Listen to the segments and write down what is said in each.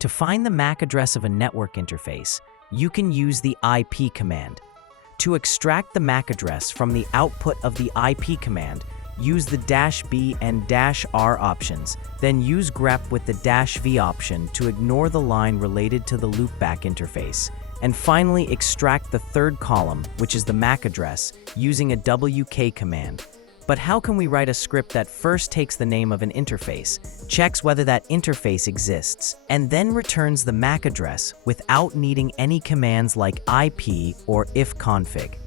To find the MAC address of a network interface, you can use the IP command. To extract the MAC address from the output of the IP command, use the -B and -R options, then use grep with the -V option to ignore the line related to the loopback interface. And finally, extract the third column, which is the MAC address, using a WK command. But how can we write a script that first takes the name of an interface, checks whether that interface exists, and then returns the MAC address without needing any commands like IP or ifconfig?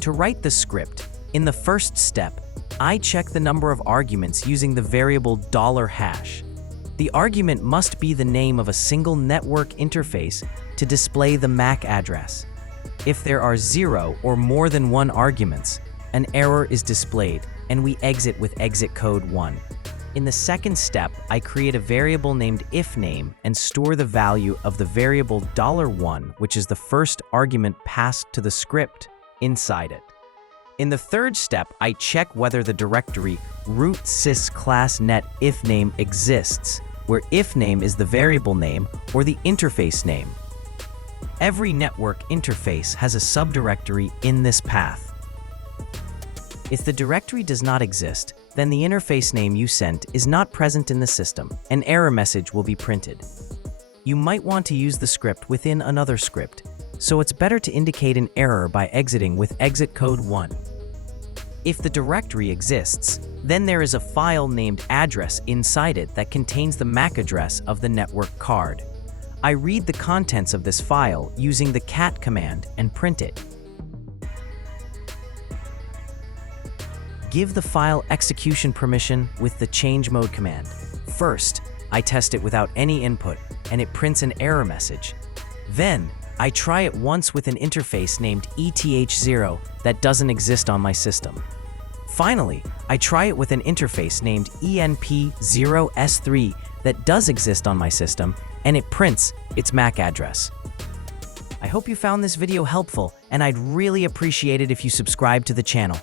To write the script, in the first step, I check the number of arguments using the variable $hash. The argument must be the name of a single network interface to display the MAC address. If there are 0 or more than 1 arguments, an error is displayed, and we exit with exit code 1. In the second step, I create a variable named ifName and store the value of the variable $1, which is the first argument passed to the script, inside it. In the third step, I check whether the directory root sys class net ifName exists, where ifName is the variable name or the interface name. Every network interface has a subdirectory in this path. If the directory does not exist, then the interface name you sent is not present in the system. An error message will be printed. You might want to use the script within another script, so it's better to indicate an error by exiting with exit code 1. If the directory exists, then there is a file named address inside it that contains the MAC address of the network card. I read the contents of this file using the cat command and print it. Give the file execution permission with the change mode command. First, I test it without any input, and it prints an error message. Then, I try it once with an interface named ETH0 that doesn't exist on my system. Finally, I try it with an interface named ENP0S3 that does exist on my system, and it prints its MAC address. I hope you found this video helpful, and I'd really appreciate it if you subscribe to the channel.